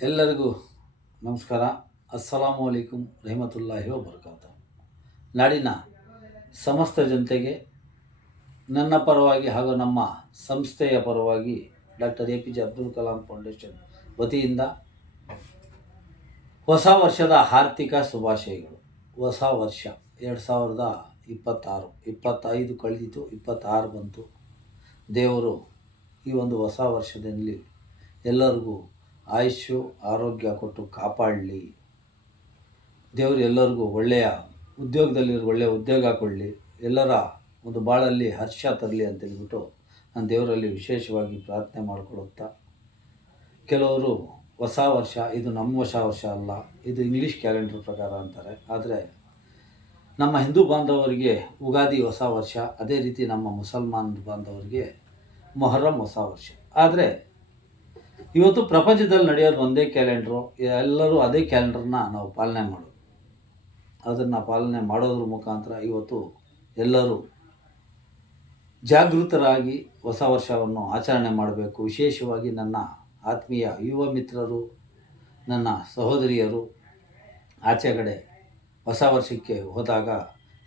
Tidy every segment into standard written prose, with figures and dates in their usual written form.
ಎಲ್ಲರಿಗೂ ನಮಸ್ಕಾರ. ಅಸ್ಸಲಾಮು ಅಲೈಕುಂ ರಹಮತುಲ್ಲಾಹಿ ವಬರಕಾತು. ನಾಡಿನ ಸಮಸ್ತ ಜನತೆಗೆ ನನ್ನ ಪರವಾಗಿ ಹಾಗೂ ನಮ್ಮ ಸಂಸ್ಥೆಯ ಪರವಾಗಿ doctor APJ Abdul Kalam foundation ವತಿಯಿಂದ ಹೊಸ ವರ್ಷದ ಆರ್ಥಿಕ ಶುಭಾಶಯಗಳು. ಹೊಸ ವರ್ಷ 2026, 25 ಕಳೆದಿತು, 26 ಬಂತು. ದೇವರು ಈ ಒಂದು ಹೊಸ ವರ್ಷದಲ್ಲಿ ಎಲ್ಲರಿಗೂ ಆಯುಷ್ಯು ಆರೋಗ್ಯ ಕೊಟ್ಟು ಕಾಪಾಡಲಿ. ದೇವರು ಎಲ್ಲರಿಗೂ ಒಳ್ಳೆಯ ಉದ್ಯೋಗದಲ್ಲಿ ಒಳ್ಳೆಯ ಉದ್ಯೋಗ ಕೊಡಲಿ, ಎಲ್ಲರ ಒಂದು ಬಾಳಲ್ಲಿ ಹರ್ಷ ತರಲಿ ಅಂತೇಳ್ಬಿಟ್ಟು ನಾನು ದೇವರಲ್ಲಿ ವಿಶೇಷವಾಗಿ ಪ್ರಾರ್ಥನೆ ಮಾಡಿಕೊಳ್ಳುತ್ತಾ, ಕೆಲವರು ಹೊಸ ವರ್ಷ ಇದು ನಮ್ಮ ಹೊಸ ವರ್ಷ ಅಲ್ಲ, ಇದು ಇಂಗ್ಲೀಷ್ ಕ್ಯಾಲೆಂಡರ್ ಪ್ರಕಾರ ಅಂತಾರೆ. ಆದರೆ ನಮ್ಮ ಹಿಂದೂ ಬಾಂಧವರಿಗೆ ಉಗಾದಿ ಹೊಸ ವರ್ಷ, ಅದೇ ರೀತಿ ನಮ್ಮ ಮುಸಲ್ಮಾನ್ ಬಾಂಧವರಿಗೆ ಮೊಹರಂ ಹೊಸ ವರ್ಷ. ಆದರೆ ಇವತ್ತು ಪ್ರಪಂಚದಲ್ಲಿ ನಡೆಯೋದು ಒಂದೇ ಕ್ಯಾಲೆಂಡ್ರು, ಎಲ್ಲರೂ ಅದೇ ಕ್ಯಾಲೆಂಡ್ರನ್ನ ನಾವು ಪಾಲನೆ ಮಾಡೋದು. ಅದನ್ನು ಪಾಲನೆ ಮಾಡೋದ್ರ ಮುಖಾಂತರ ಇವತ್ತು ಎಲ್ಲರೂ ಜಾಗೃತರಾಗಿ ಹೊಸ ವರ್ಷವನ್ನು ಆಚರಣೆ ಮಾಡಬೇಕು. ವಿಶೇಷವಾಗಿ ನನ್ನ ಆತ್ಮೀಯ ಯುವ ಮಿತ್ರರು, ನನ್ನ ಸಹೋದರಿಯರು ಆಚೆ ಕಡೆ ಹೊಸ ವರ್ಷಕ್ಕೆ ಹೋದಾಗ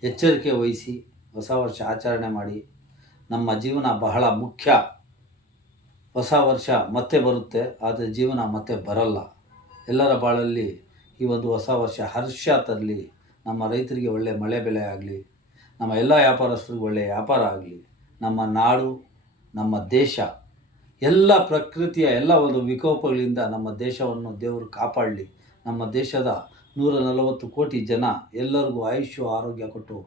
ಎಚ್ಚರಿಕೆ ವಹಿಸಿ ಹೊಸ ವರ್ಷ ಆಚರಣೆ ಮಾಡಿ. ನಮ್ಮ ಜೀವನ ಬಹಳ ಮುಖ್ಯ. ಹೊಸ ವರ್ಷ ಮತ್ತೆ ಬರುತ್ತೆ, ಆದರೆ ಜೀವನ ಮತ್ತೆ ಬರಲ್ಲ. ಎಲ್ಲರ ಬಾಳಲ್ಲಿ ಈ ಒಂದು ಹೊಸ ವರ್ಷ ಹರ್ಷ ತರಲಿ. ನಮ್ಮ ರೈತರಿಗೆ ಒಳ್ಳೆಯ ಮಳೆ ಬೆಳೆ ಆಗಲಿ, ನಮ್ಮ ಎಲ್ಲ ವ್ಯಾಪಾರಸ್ಥರಿಗೂ ಒಳ್ಳೆಯ ವ್ಯಾಪಾರ ಆಗಲಿ. ನಮ್ಮ ನಾಡು, ನಮ್ಮ ದೇಶ, ಎಲ್ಲ ಪ್ರಕೃತಿಯ ಎಲ್ಲ ಒಂದು ವಿಕೋಪಗಳಿಂದ ನಮ್ಮ ದೇಶವನ್ನು ದೇವರು ಕಾಪಾಡಲಿ. ನಮ್ಮ ದೇಶದ 140 ಕೋಟಿ ಜನ ಎಲ್ಲರಿಗೂ ಆಯುಷ್ಯ ಆರೋಗ್ಯ ಕೊಟ್ಟು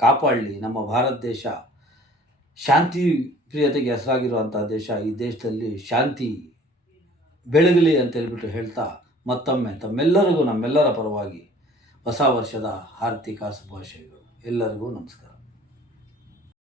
ಕಾಪಾಡಲಿ. ನಮ್ಮ ಭಾರತ ದೇಶ ಶಾಂತಿ ಪ್ರಿಯತೆಗೆ ಹೆಸರಾಗಿರುವಂಥ ದೇಶ. ಈ ದೇಶದಲ್ಲಿ ಶಾಂತಿ ಬೆಳಗಲಿ ಅಂತೇಳ್ಬಿಟ್ಟು ಹೇಳ್ತಾ, ಮತ್ತೊಮ್ಮೆ ತಮ್ಮೆಲ್ಲರಿಗೂ ನಮ್ಮೆಲ್ಲರ ಪರವಾಗಿ ಹೊಸ ವರ್ಷದ ಆರ್ಥಿಕ ಶುಭಾಶಯಗಳು. ಎಲ್ಲರಿಗೂ ನಮಸ್ಕಾರ.